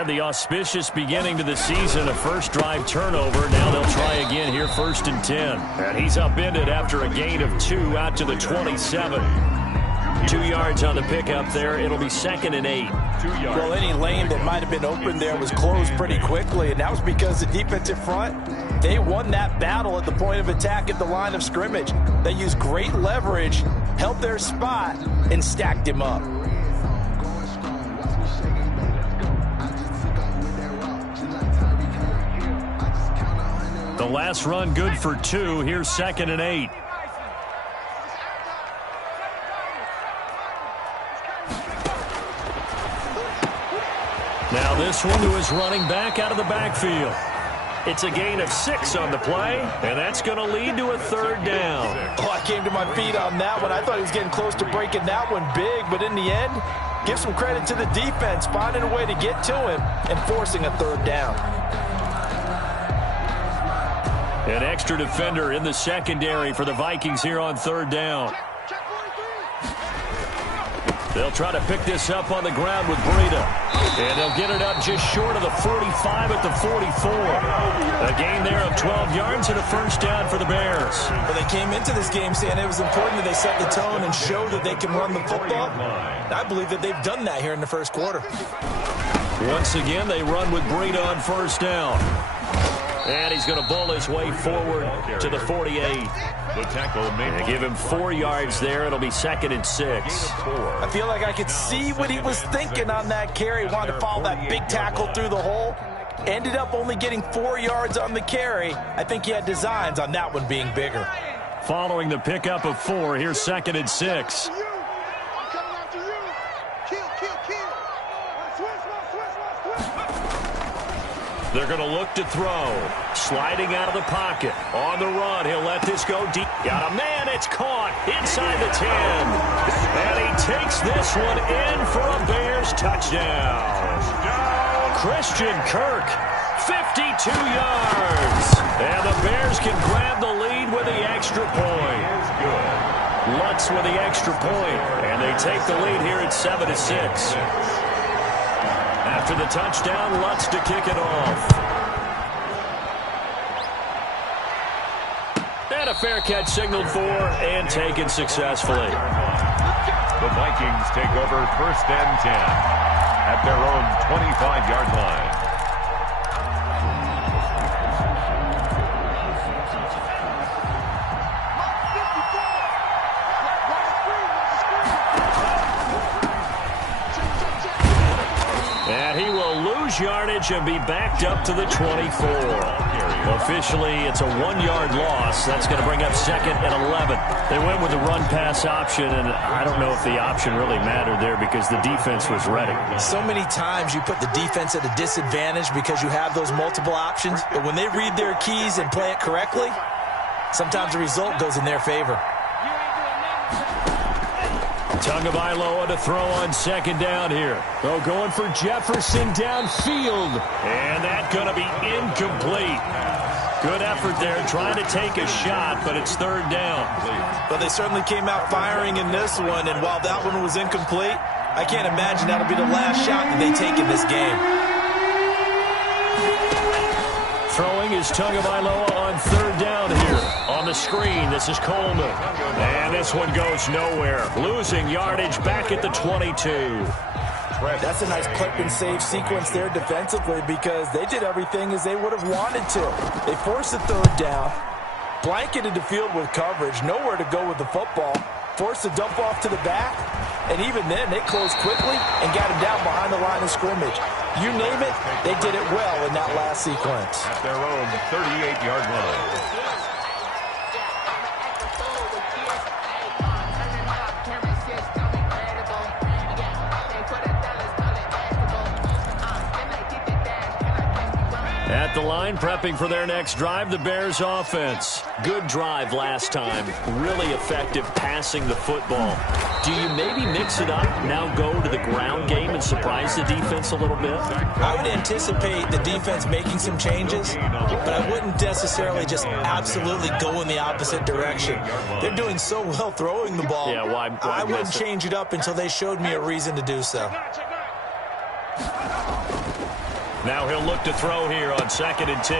Had the auspicious beginning to the season, a first drive turnover. Now they'll try again here, 1st and 10. And he's upended after a gain of 2 out to the 27. 2 yards on the pickup there. It'll be 2nd and 8. 2 yards. Well, any lane that might have been open there was closed pretty quickly, and that was because the defensive front, they won that battle at the point of attack at the line of scrimmage. They used great leverage, held their spot, and stacked him up. The last run good for 2. Here's 2nd and 8. Now this one to his running back out of the backfield. It's a gain of 6 on the play, and that's going to lead to a 3rd down. Oh, I came to my feet on that one. I thought he was getting close to breaking that one big, but in the end, give some credit to the defense, finding a way to get to him and forcing a 3rd down. An extra defender in the secondary for the Vikings here on 3rd down. They'll try to pick this up on the ground with Breida. And they'll get it up just short of the 45 at the 44. A gain there of 12 yards and a 1st down for the Bears. Well, they came into this game saying it was important that they set the tone and show that they can run the football. And I believe that they've done that here in the 1st quarter. Once again, they run with Breida on 1st down. And he's going to bowl his way forward to the 48. The tackle and give him 4 yards there. It'll be 2nd and 6. I feel like I could see what he was thinking on that carry. Wanted to follow that big tackle through the hole. Ended up only getting 4 yards on the carry. I think he had designs on that one being bigger. Following the pickup of 4, here's 2nd and 6. They're going to look to throw. Sliding out of the pocket. On the run. He'll let this go deep. Got a man. It's caught inside the 10. And he takes this one in for a Bears touchdown. Christian Kirk, 52 yards. And the Bears can grab the lead with the extra point. Lutz with the extra point. And they take the lead here at 7-6. After the touchdown, Lutz to kick it off. And a fair catch signaled for and taken successfully. The Vikings take over 1st and 10 at their own 25-yard line. And he will lose yardage and be backed up to the 24. Officially, it's a 1-yard loss. That's going to bring up 2nd and 11. They went with the run-pass option, and I don't know if the option really mattered there because the defense was ready. So many times you put the defense at a disadvantage because you have those multiple options, but when they read their keys and play it correctly, sometimes the result goes in their favor. Tagovailoa to throw on 2nd down here. Oh, going for Jefferson downfield. And that's going to be incomplete. Good effort there trying to take a shot, but it's 3rd down. But they certainly came out firing in this one, and while that one was incomplete, I can't imagine that'll be the last shot that they take in this game. Throwing is Tagovailoa on 3rd down here. On the screen, this is Coleman. And this one goes nowhere. Losing yardage back at the 22. That's a nice clip and save sequence there defensively because they did everything as they would have wanted to. They forced the 3rd down, blanketed the field with coverage, nowhere to go with the football, forced a dump off to the back, and even then they closed quickly and got him down behind the line of scrimmage. You name it, they did it well in that last sequence. At their own 38-yard line. At the line, prepping for their next drive, the Bears offense. Good drive last time. Really effective passing the football. Do you maybe mix it up, now go to the ground game and surprise the defense a little bit? I would anticipate the defense making some changes, but I wouldn't necessarily just absolutely go in the opposite direction. They're doing so well throwing the ball. Yeah, why I wouldn't change it up until they showed me a reason to do so. Now he'll look to throw here on 2nd and 10.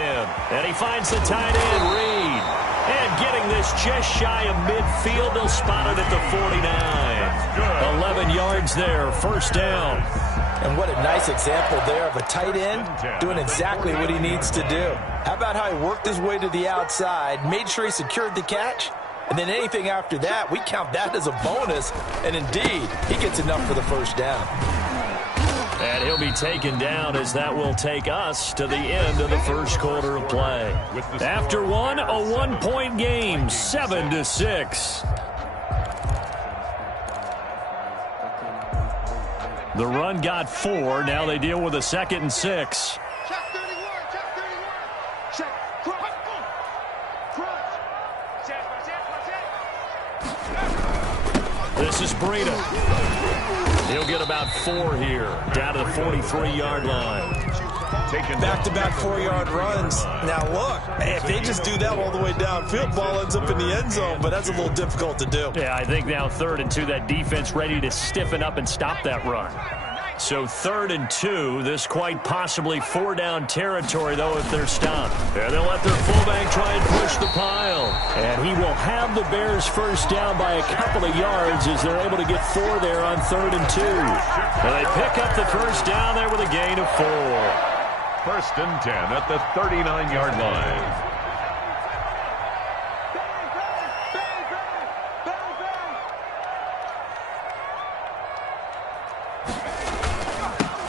And he finds the tight end, Reed. And getting this just shy of midfield, they'll spot it at the 49. 11 yards there, first down. And what a nice example there of a tight end doing exactly what he needs to do. How about how he worked his way to the outside, made sure he secured the catch, and then anything after that, we count that as a bonus. And indeed, he gets enough for the first down. And he'll be taken down as that will take us to the end of the first quarter of play. After one, a 1-point game, 7-6. The run got 4. Now they deal with a 2nd and 6. This is Breida. He'll get about 4 here, down to the 43-yard line. Back-to-back 4-yard runs. Now look, if they just do that all the way downfield, ball ends up in the end zone, but that's a little difficult to do. Yeah, I think now 3rd and 2, that defense ready to stiffen up and stop that run. So 3rd and 2, this quite possibly 4-down territory, though, if they're stopped. And they'll let their fullback try and push the pile. And he will have the Bears first down by a couple of yards as they're able to get 4 there on 3rd and 2. And they pick up the first down there with a gain of 4. 1st and 10 at the 39-yard line.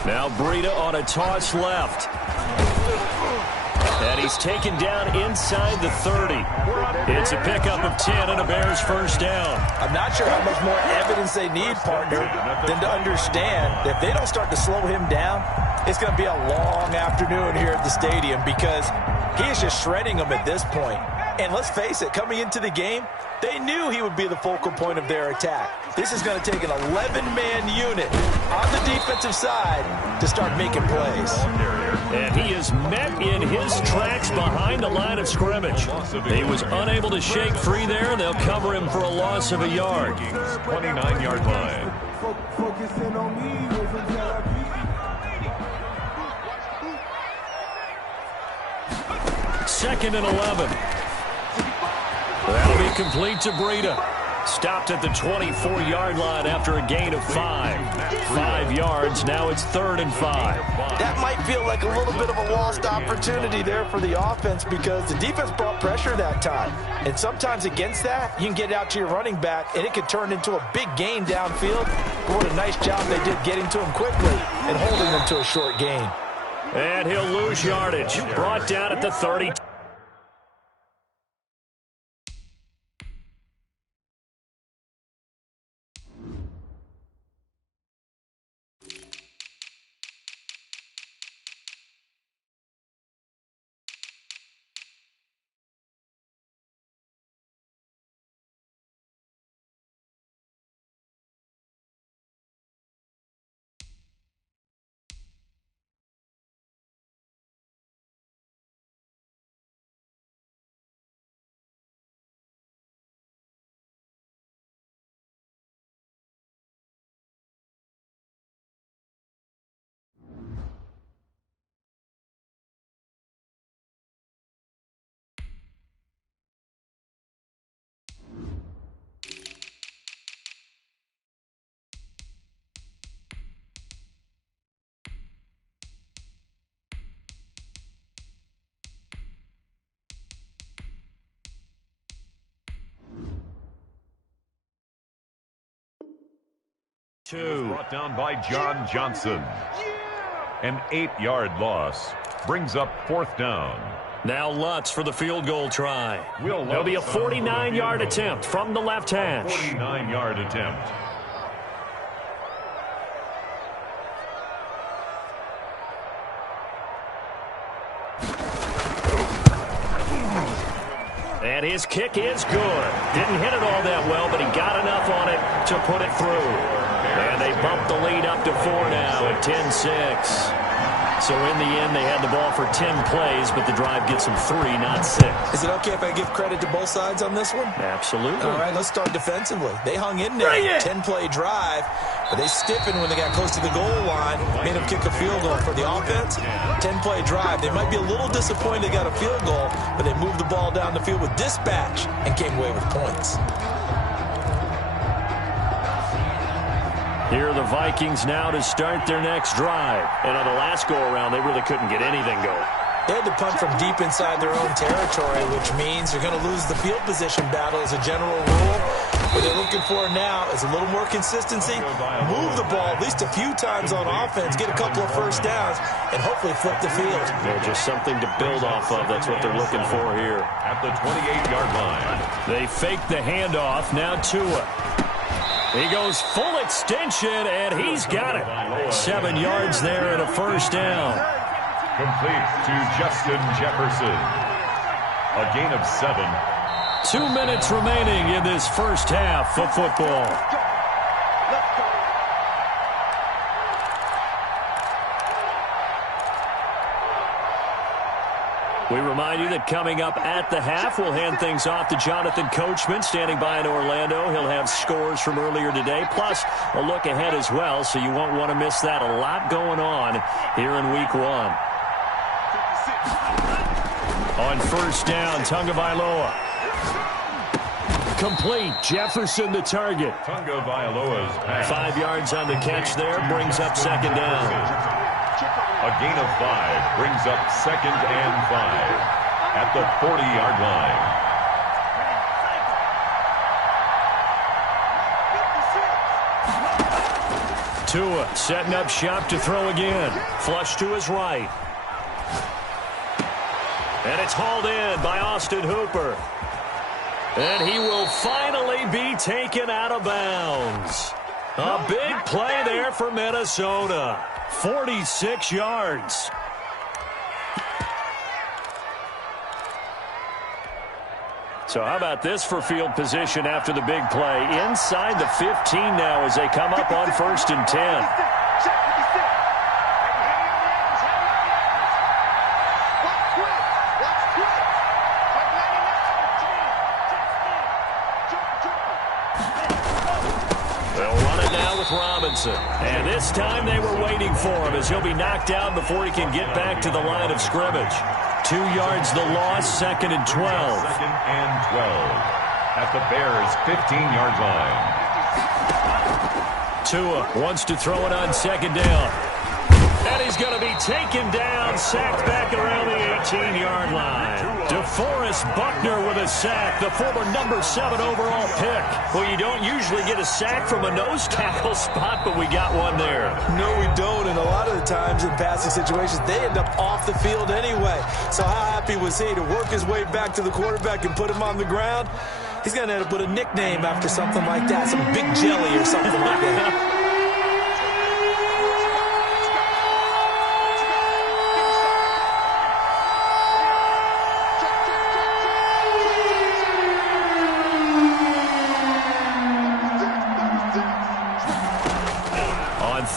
Now Breida on a toss left. And he's taken down inside the 30. It's a pickup of 10 and a Bears first down. I'm not sure how much more evidence they need, partner, than to understand that if they don't start to slow him down, it's going to be a long afternoon here at the stadium because he is just shredding them at this point. And let's face it, coming into the game, they knew he would be the focal point of their attack. This is going to take an 11-man unit on the defensive side to start making plays. And he is met in his tracks behind the line of scrimmage. He was unable to shake free there, and they'll cover him for a loss of a yard. 29-yard line. 2nd and 11. That'll be complete to Breida. Stopped at the 24-yard line after a gain of 5. 5 yards, now it's 3rd and 5. That might feel like a little bit of a lost opportunity there for the offense because the defense brought pressure that time. And sometimes against that, you can get out to your running back, and it could turn into a big gain downfield. But what a nice job they did getting to him quickly and holding him to a short gain. And he'll lose yardage. Brought down at the 30. Brought down by John Johnson. An 8-yard loss brings up 4th down. Now Lutz for the field goal try. There'll be a 49-yard attempt from the left hash. 49-yard attempt. And his kick is good. Didn't hit it all that well, but he got enough on it to put it through. And they bump the lead up to 4 now at 10-6. So in the end, they had the ball for 10 plays, but the drive gets them 3, not 6. Is it okay if I give credit to both sides on this one? Absolutely. All right, let's start defensively. They hung in there, 10-play drive, but they stiffened when they got close to the goal line, made them kick a field goal for the offense. 10-play drive. They might be a little disappointed they got a field goal, but they moved the ball down the field with dispatch and came away with points. Here are the Vikings now to start their next drive. And on the last go-around, they really couldn't get anything going. They had to punt from deep inside their own territory, which means they're going to lose the field position battle as a general rule. What they're looking for now is a little more consistency, move the ball at least a few times on offense, get a couple of first downs, and hopefully flip the field. They're just something to build off of. That's what they're looking for here. At the 28-yard line. They fake the handoff. Now Tua. He goes full extension, and he's got it. 7 yards there and a first down. Complete to Justin Jefferson. A gain of 7. 2 minutes remaining in this first half of football. We remind you that coming up at the half, we'll hand things off to Jonathan Coachman, standing by in Orlando. He'll have scores from earlier today, plus a look ahead as well, so you won't want to miss that. A lot going on here in Week 1. On first down, Tagovailoa. Complete. Jefferson the target. Tagovailoa's pass. 5 yards on the catch there, brings up second down. A gain of 5 brings up 2nd and 5 at the 40-yard line. Tua setting up shop to throw again. Flush to his right. And it's hauled in by Austin Hooper. And he will finally be taken out of bounds. A big play there for Minnesota. 46 yards. So how about this for field position after the big play? Inside the 15 now as they come up on 1st and 10. Robinson. And this time they were waiting for him as he'll be knocked down before he can get back to the line of scrimmage. 2 yards the loss, 2nd and 12. 2nd and 12 at the Bears' 15-yard line. Tua wants to throw it on 2nd down. And he's going to be taken down, sacked back around the 18-yard line. DeForest Buckner with a sack, the former number 7 overall pick. Well, you don't usually get a sack from a nose tackle spot, but we got one there. No, we don't, and a lot of the times in passing situations, they end up off the field anyway. So how happy was he to work his way back to the quarterback and put him on the ground? He's going to have to put a nickname after something like that, some Big Jelly or something like that.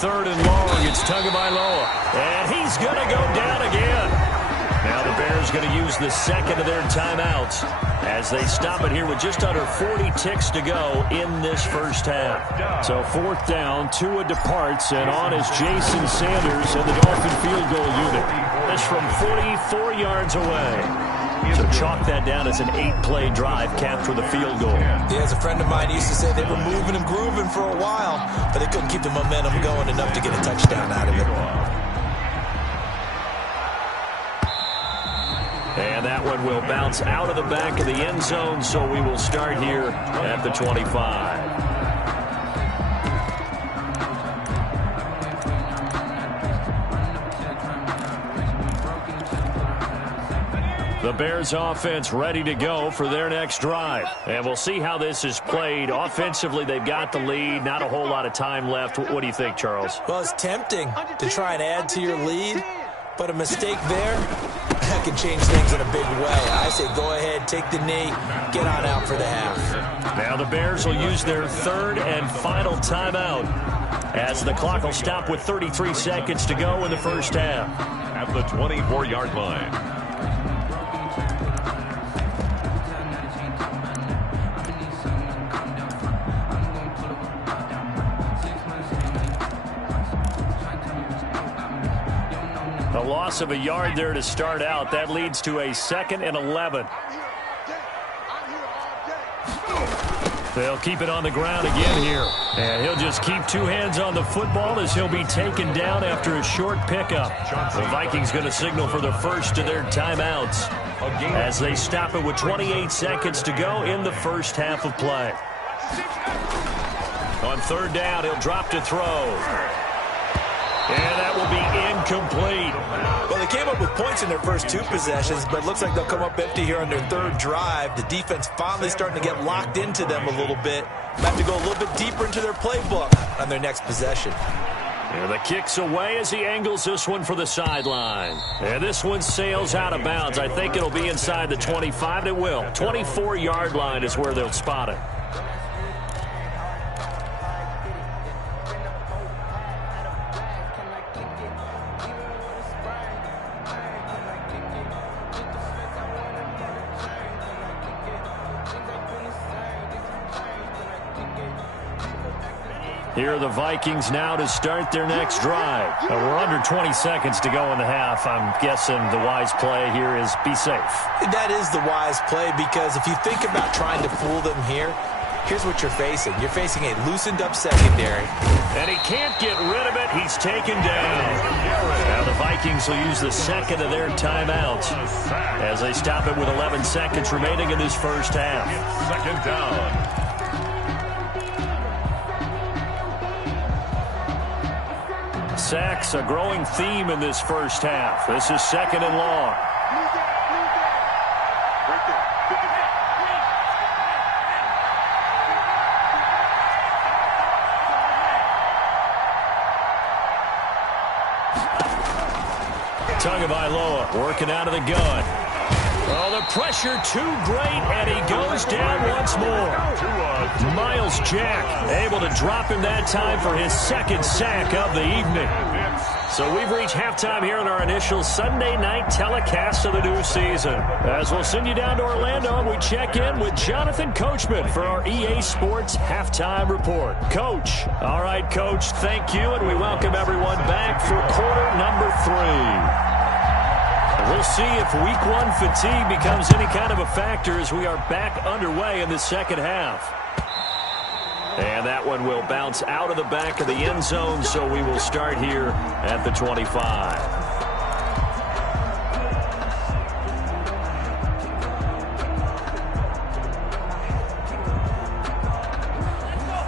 Third and long, it's Tagovailoa, and he's going to go down again. Now the Bears going to use the second of their timeouts as they stop it here with just under 40 ticks to go in this first half. So 4th down, Tua departs, and on is Jason Sanders and the Dolphin field goal unit. That's from 44 yards away. So chalk that down as an 8-play drive capped for the field goal. Yeah, as a friend of mine used to say, they were moving and grooving for a while, but they couldn't keep the momentum going enough to get a touchdown out of it. And that one will bounce out of the back of the end zone, so we will start here at the 25. The Bears offense ready to go for their next drive. And we'll see how this is played. Offensively, they've got the lead. Not a whole lot of time left. What do you think, Charles? Well, it's tempting to try and add to your lead, but a mistake there, that can change things in a big way. I say go ahead, take the knee, get on out for the half. Now the Bears will use their 3rd and final timeout as the clock will stop with 33 seconds to go in the first half. At the 24-yard line. A loss of a yard there to start out. That leads to a 2nd and 11. They'll keep it on the ground again here. And he'll just keep two hands on the football as he'll be taken down after a short pickup. The Vikings going to signal for the first of their timeouts as they stop it with 28 seconds to go in the first half of play. On 3rd down, he'll drop to throw. And that will be incomplete. Well, they came up with points in their first 2 possessions, but it looks like they'll come up empty here on their 3rd drive. The defense finally starting to get locked into them a little bit. Might have to go a little bit deeper into their playbook on their next possession. And the kick's away as he angles this one for the sideline. And this one sails out of bounds. I think it'll be inside the 25. It will. 24-yard line is where they'll spot it. Here are the Vikings now to start their next drive. We're under 20 seconds to go in the half. I'm guessing the wise play here is be safe. That is the wise play, because if you think about trying to fool them here, here's what you're facing. You're facing a loosened up secondary. And he can't get rid of it. He's taken down. Now the Vikings will use the 2nd of their timeouts as they stop it with 11 seconds remaining in this first half. 2nd down. Sacks, a growing theme in this first half. This is 2nd and long. Tagovailoa working out of the gun. Oh, the pressure too great, and he goes down once more. Miles Jack able to drop him that time for his 2nd sack of the evening. So we've reached halftime here in our initial Sunday night telecast of the new season. As we'll send you down to Orlando, we check in with Jonathan Coachman for our EA Sports Halftime Report. Coach. All right, Coach, thank you, and we welcome everyone back for quarter number 3. We'll see if week 1 fatigue becomes any kind of a factor as we are back underway in the second half. And that one will bounce out of the back of the end zone, so we will start here at the 25.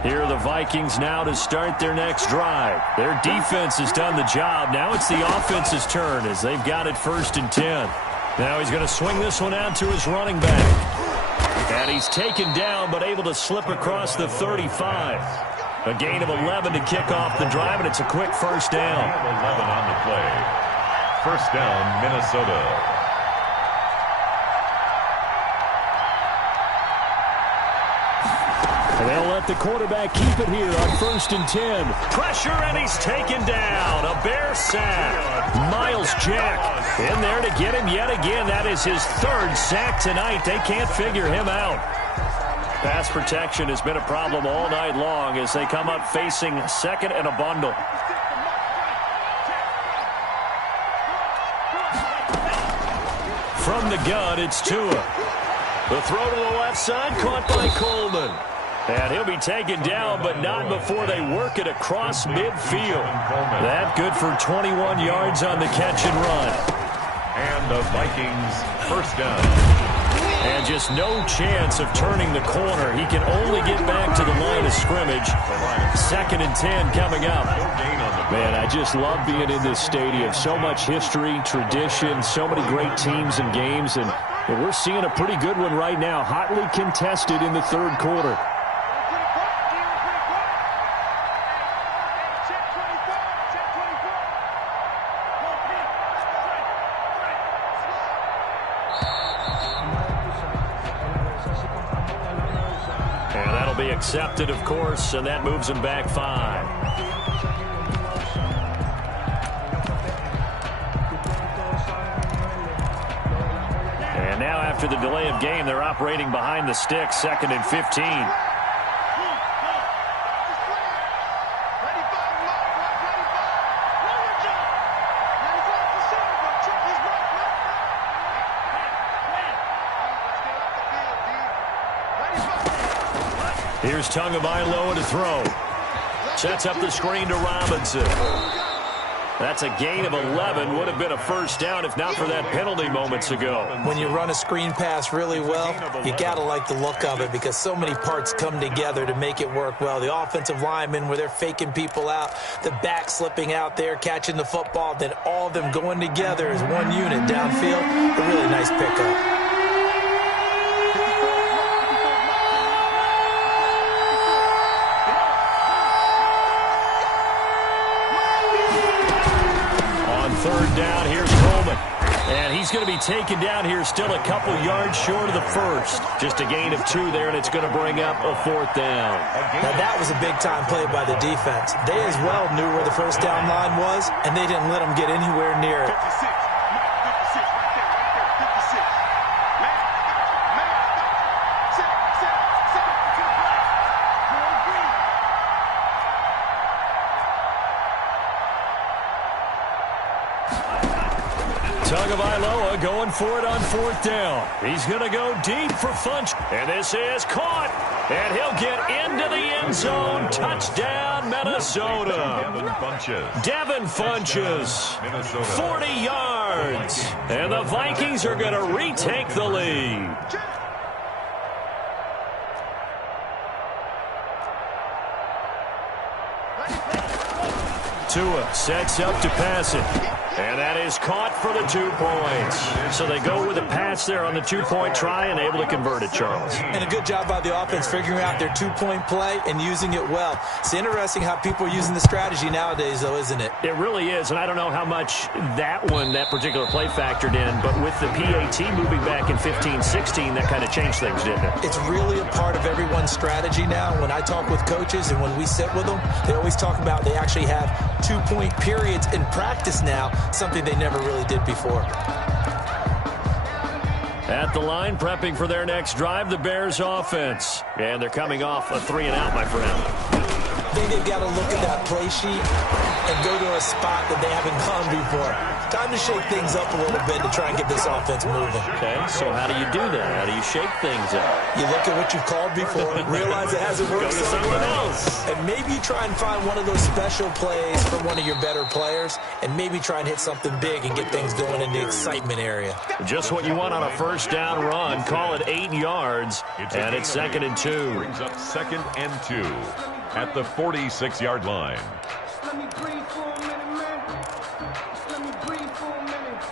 Here are the Vikings now to start their next drive. Their defense has done the job. Now it's the offense's turn as they've got it 1st and 10. Now he's going to swing this one out to his running back. And he's taken down but able to slip across the 35. A gain of 11 to kick off the drive, and it's a quick first down. 11 on the play. First down, Minnesota. And they'll let the quarterback keep it here on 1st and 10. Pressure, and he's taken down. A Bear sack. Miles Jack in there to get him yet again. That is his 3rd sack tonight. They can't figure him out. Pass protection has been a problem all night long as they come up facing 2nd and a bundle. From the gun, it's Tua. The throw to the left side, caught by Coleman. And he'll be taken down, but not before they work it across midfield. That good for 21 yards on the catch and run. And the Vikings first down. And just no chance of turning the corner. He can only get back to the line of scrimmage. 2nd and 10 coming up. Man, I just love being in this stadium. So much history, tradition, so many great teams and games. And we're seeing a pretty good one right now. Hotly contested in the 3rd quarter. Accepted, of course, and that moves him back 5. And now after the delay of game, they're operating behind the sticks, 2nd and 15. Here's Tagovailoa to throw. Sets up the screen to Robinson. That's a gain of 11. Would have been a first down if not for that penalty moments ago. When you run a screen pass really well, you got to like the look of it because so many parts come together to make it work well. The offensive linemen, where they're faking people out, the back slipping out there, catching the football, then all of them going together as one unit downfield. A really nice pickup. Third down, here's Coleman. And he's going to be taken down here still a couple yards short of the first. Just a gain of 2 there, and it's going to bring up a 4th down. Now that was a big-time play by the defense. They as well knew where the first down line was, and they didn't let them get anywhere near it. Tagovailoa going for it on 4th down. He's going to go deep for Funch. And this is caught. And he'll get into the end zone. Touchdown, Minnesota. Devin Funches. 40 yards. And the Vikings are going to retake the lead. Tua sets up to pass it. And that is caught for the 2 points. So they go with a pass there on the 2-point try and able to convert it, Charles. And a good job by the offense figuring out their 2-point play and using it well. It's interesting how people are using the strategy nowadays, though, isn't it? It really is, and I don't know how much that particular play factored in, but with the PAT moving back in 15-16, that kind of changed things, didn't it? It's really a part of everyone's strategy now. When I talk with coaches and when we sit with them, they always talk about they actually have 2-point periods in practice now, something they never really did before. At the line, prepping for their next drive, the Bears offense. And they're coming off a 3-and-out, my friend. I think they've got to look at that play sheet and go to a spot that they haven't gone before. Time to shake things up a little bit to try and get this offense moving. Okay, so how do you do that? How do you shake things up? You look at what you've called before, realize it hasn't worked somewhere else, and maybe you try and find one of those special plays from one of your better players, and maybe try and hit something big and get things going in the excitement area. Just what you want on a first down run. Call it 8 yards, and it's 2nd and 2. Brings up 2nd and 2 at the 46-yard line. Let me breathe for a minute, man. Let me breathe for a minute.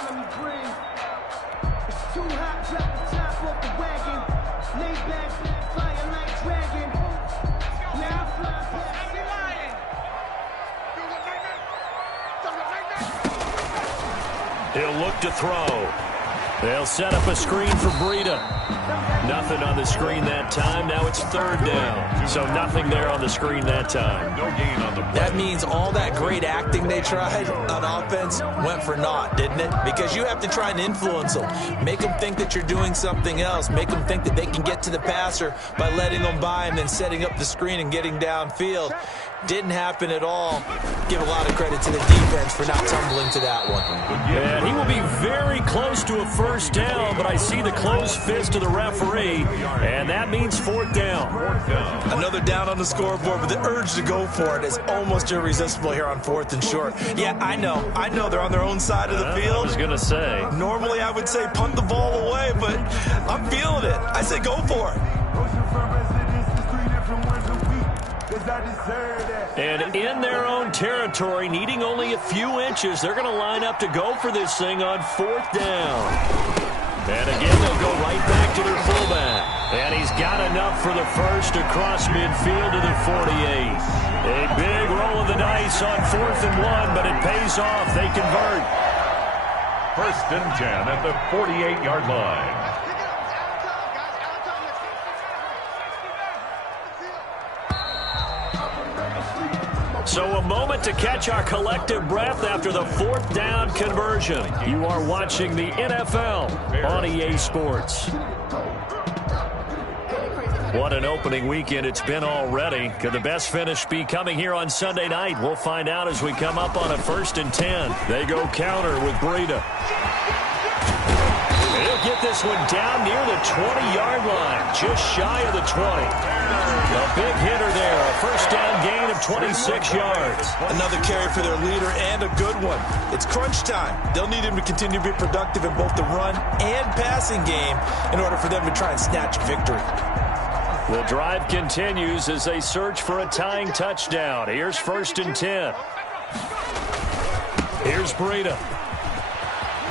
Let me breathe. It's too hot, drop the top off the wagon. Lay back, flying like dragon. Now fly past the lion. He'll look to throw. They'll set up a screen for Breida. Nothing on the screen that time. Now it's 3rd down. So nothing there on the screen that time. No gain on the play. That means all that great acting they tried on offense went for naught, didn't it? Because you have to try and influence them. Make them think that you're doing something else. Make them think that they can get to the passer by letting them by and then setting up the screen and getting downfield. Didn't happen at all. Give a lot of credit to the defense for not tumbling to that one. And he will be very close to a first down, but I see the closed fist of the referee, and that means 4th down. Another down on the scoreboard, but the urge to go for it is almost irresistible here on 4th and short. Yeah, I know they're on their own side of the field. I was going to say. Normally I would say punt the ball away, but I'm feeling it. I say go for it. And in their own territory, needing only a few inches, they're going to line up to go for this thing on 4th down. And again, they'll go right back to their fullback. And he's got enough for the first across midfield to the 48. A big roll of the dice on 4th and 1, but it pays off. They convert. 1st and 10 at the 48-yard line. So a moment to catch our collective breath after the fourth down conversion. You are watching the NFL on EA Sports. What an opening weekend it's been already. Could the best finish be coming here on Sunday night? We'll find out as we come up on a 1st and 10. They go counter with Breida. He'll get this one down near the 20-yard line, just shy of the 20. A big hitter there, a first down gain of 26 yards. Another carry for their leader and a good one. It's crunch time. They'll need him to continue to be productive in both the run and passing game in order for them to try and snatch a victory. The drive continues as they search for a tying touchdown. Here's 1st and 10. Here's Breida.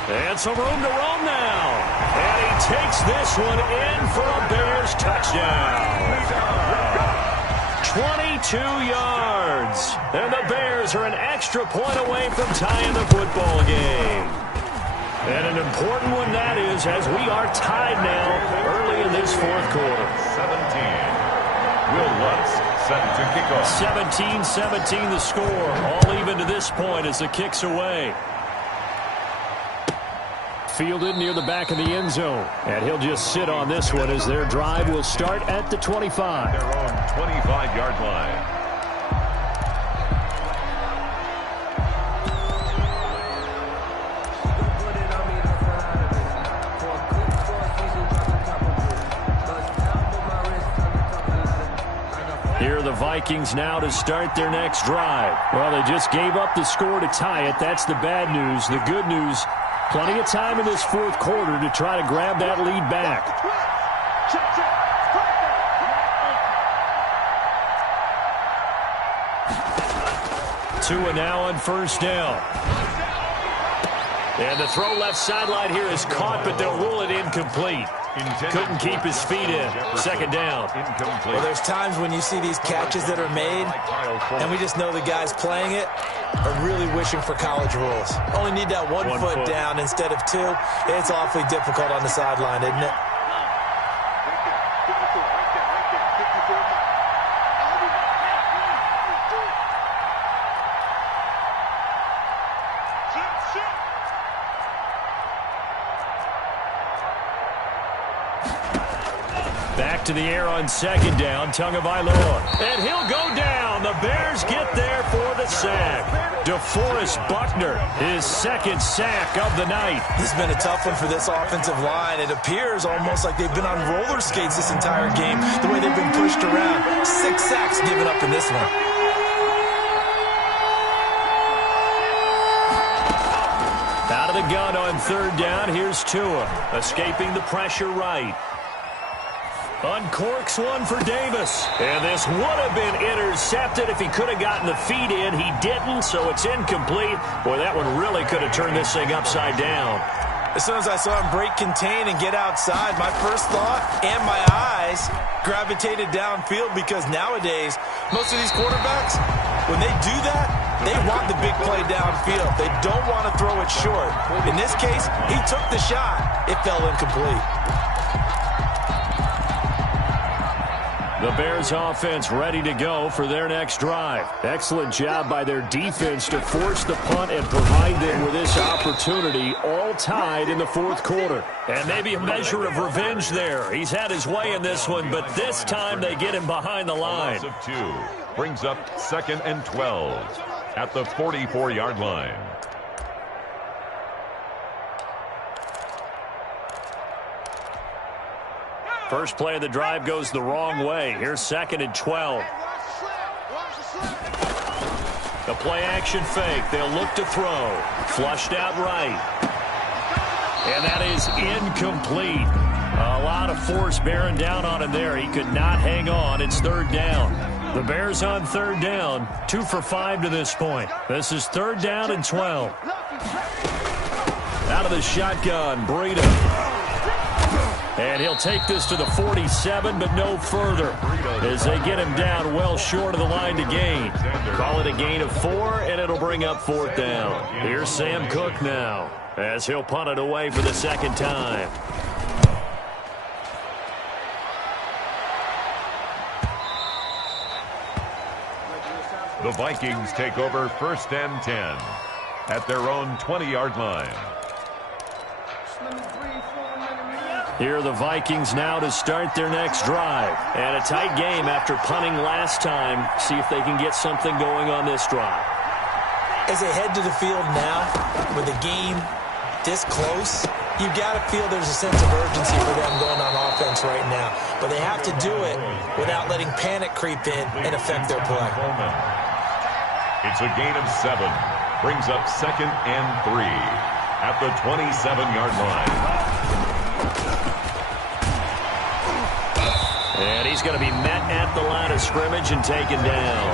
And some room to roam now. And he takes this one in for a Bears touchdown. 22 yards. And the Bears are an extra point away from tying the football game. And an important one that is, as we are tied now early in this fourth quarter. 17. Will Lutz set to kick off. 17-17 the score. All even to this point as the kick's away. Fielded near the back of the end zone. And he'll just sit on this one as their drive will start at the 25. Their own 25-yard line. Here are the Vikings now to start their next drive. Well, they just gave up the score to tie it. That's the bad news. The good news, plenty of time in this fourth quarter to try to grab that lead back. Tua now on 1st down. And the throw left sideline here is caught, but they'll rule it incomplete. Couldn't keep his feet in. 2nd down. Well, there's times when you see these catches that are made, and we just know the guys playing it are really wishing for college rules. Only need that one foot down instead of two. It's awfully difficult on the sideline, isn't it? Back to the air on 2nd down, Tagovailoa. And he'll go down. The Bears get there for the sack. DeForest Buckner, his 2nd sack of the night. This has been a tough one for this offensive line. It appears almost like they've been on roller skates this entire game, the way they've been pushed around. 6 sacks given up in this one. Out of the gun on 3rd down, here's Tua, escaping the pressure right. Uncorks one for Davis. And this would have been intercepted if he could have gotten the feet in. He didn't, so it's incomplete. Boy, that one really could have turned this thing upside down. As soon as I saw him break contain and get outside, my first thought and my eyes gravitated downfield, because nowadays, most of these quarterbacks, when they do that, they want the big play downfield. They don't want to throw it short. In this case, he took the shot. It fell incomplete. The Bears offense ready to go for their next drive. Excellent job by their defense to force the punt and provide them with this opportunity, all tied in the fourth quarter. And maybe a measure of revenge there. He's had his way in this one, but this time they get him behind the line. Loss of 2 brings up 2nd and 12 at the 44-yard line. First play of the drive goes the wrong way. Here's 2nd and 12. The play action fake. They'll look to throw. Flushed out right. And that is incomplete. A lot of force bearing down on him there. He could not hang on. It's 3rd down. The Bears on 3rd down. 2 for 5 to this point. This is 3rd down and 12. Out of the shotgun, Breida. And he'll take this to the 47, but no further, as they get him down well short of the line to gain. Call it a gain of 4, and it'll bring up 4th down. Here's Sam Cook now, as he'll punt it away for the 2nd time. The Vikings take over 1st and 10 at their own 20-yard line. Here are the Vikings now to start their next drive. And a tight game after punting last time. See if they can get something going on this drive. As they head to the field now, with the game this close, you've got to feel there's a sense of urgency for them going on offense right now. But they have to do it without letting panic creep in and affect their play. It's a gain of 7. Brings up 2nd and 3 at the 27-yard line. And he's going to be met at the line of scrimmage and taken down.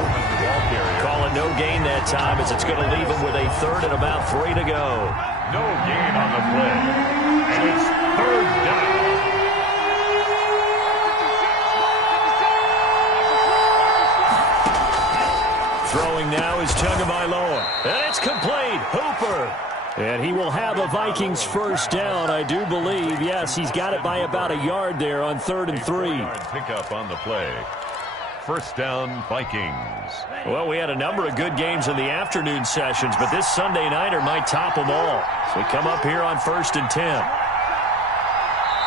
Call it no gain that time as it's going to leave him with a 3rd and about 3 to go. No gain on the play. And it's 3rd down. Throwing now is Tagovailoa. And it's complete. Hooper. And he will have a Vikings 1st down, I do believe. Yes, he's got it by about a yard there on 3rd and 3. Pickup on the play. 1st down, Vikings. Well, we had a number of good games in the afternoon sessions, but this Sunday nighter might top them all. So we come up here on 1st and 10.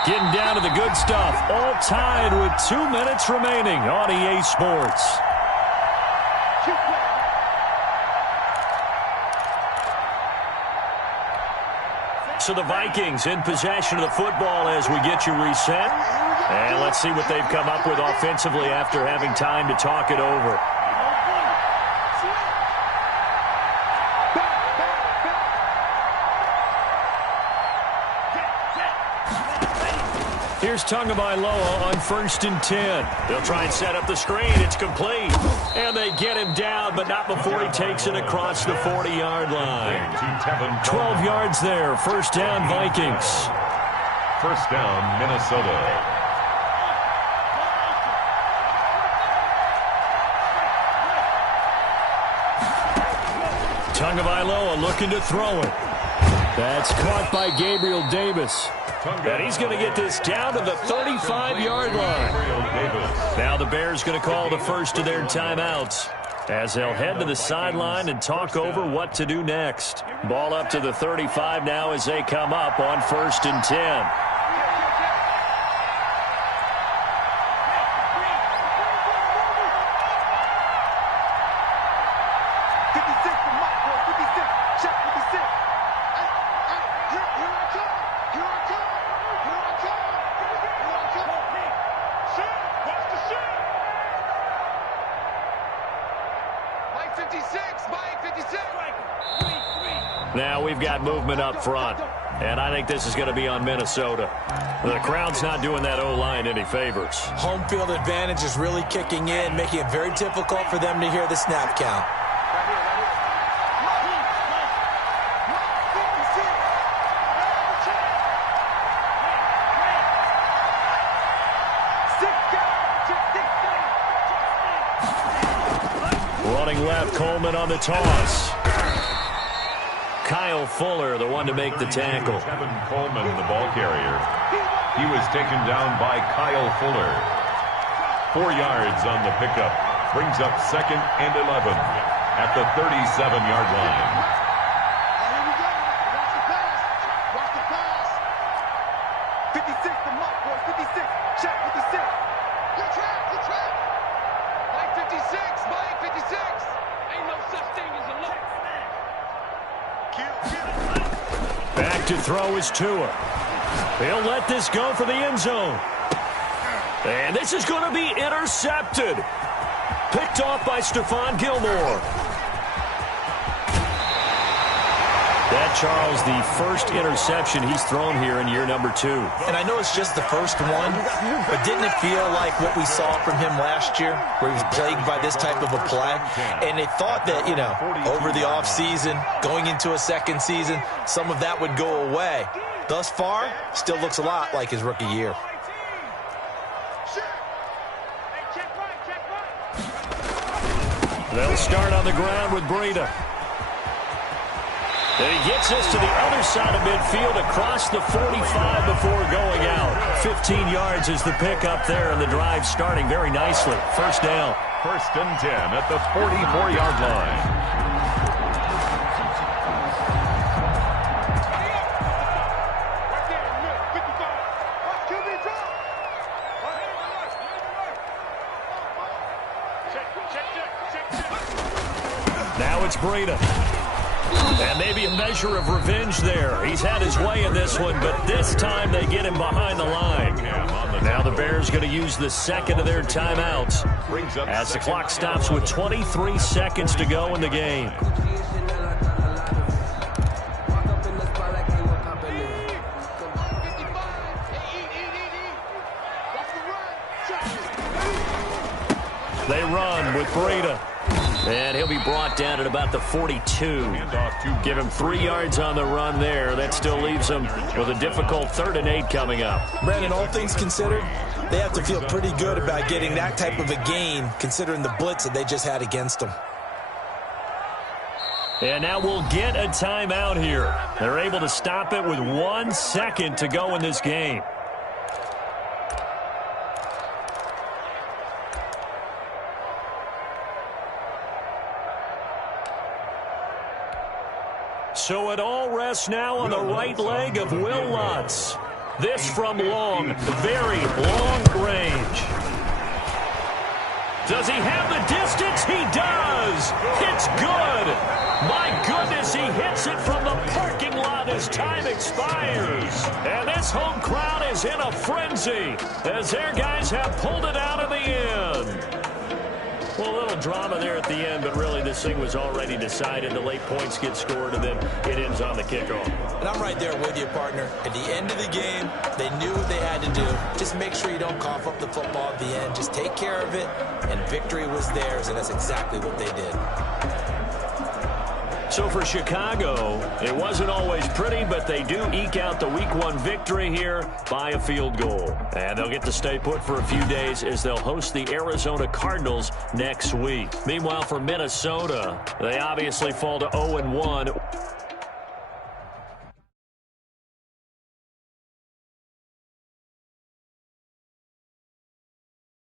Getting down to the good stuff. All tied with 2 minutes remaining on EA Sports. So the Vikings in possession of the football as we get you reset. And let's see what they've come up with offensively after having time to talk it over. Here's Tagovailoa on 1st and 10. They'll try and set up the screen. It's complete. And they get him down, but not before he takes it across the 40-yard line. 12 yards there. 1st down, Vikings. 1st down, Minnesota. Tagovailoa looking to throw it. That's caught by Gabriel Davis. And he's going to get this down to the 35-yard line. Now the Bears going to call the first of their timeouts as they'll head to the sideline and talk over what to do next. Ball up to the 35 now as they come up on 1st and 10. Now we've got movement up front, and I think this is going to be on Minnesota. The crowd's not doing that O-line any favors. Home field advantage is really kicking in, making it very difficult for them to hear the snap count. Running left, Coleman on the toss. Kyle Fuller, the one to make the tackle. Kevin Coleman, the ball carrier. He was taken down by Kyle Fuller. 4 yards on the pickup. Brings up 2nd and 11 at the 37-yard line. Here we go. Watch the pass. Watch the pass. 56, the mark, boy. 56. Check 56. Good trap. Good trap. Mike 56. Mike 56. Ain't no such thing as a look. Back to throw is Tua. He'll let this go for the end zone. And this is going to be intercepted. Picked off by Stephon Gilmore. That, Charles, the first interception he's thrown here in year number 2. And I know it's just the first one, but didn't it feel like what we saw from him last year, where he was plagued by this type of a play? And they thought that, you know, over the offseason, going into a second season, some of that would go away. Thus far, still looks a lot like his rookie year. They'll start on the ground with Breida. And he gets this to the other side of midfield across the 45 before going out. 15 yards is the pickup there, and the drive starting very nicely. First down. 1st and 10 at the 44-yard line. Now it's Breida. And maybe a measure of revenge there. He's had his way in this one, but this time they get him behind the line. Now the Bears going to use the second of their timeouts as the clock stops with 23 seconds to go in the game. They run with Breida. And he'll be brought down at about the 42. Give him 3 yards on the run there. That still leaves him with a difficult 3rd and 8 coming up. Brandon, all things considered, they have to feel pretty good about getting that type of a gain, considering the blitz that they just had against them. And now we'll get a timeout here. They're able to stop it with 1 second to go in this game. So it all rests now on the right leg of Will Lutz. This from long, very long range. Does he have the distance? He does. It's good. My goodness, he hits it from the parking lot as time expires. And this home crowd is in a frenzy as their guys have pulled it out of the end. Well, a little drama there at the end, but really this thing was already decided. The late points get scored, and then it ends on the kickoff. And I'm right there with you, partner. At the end of the game, they knew what they had to do. Just make sure you don't cough up the football at the end. Just take care of it, and victory was theirs, and that's exactly what they did. So for Chicago, it wasn't always pretty, but they do eke out the Week 1 victory here by a field goal. And they'll get to stay put for a few days as they'll host the Arizona Cardinals next week. Meanwhile, for Minnesota, they obviously fall to 0-1.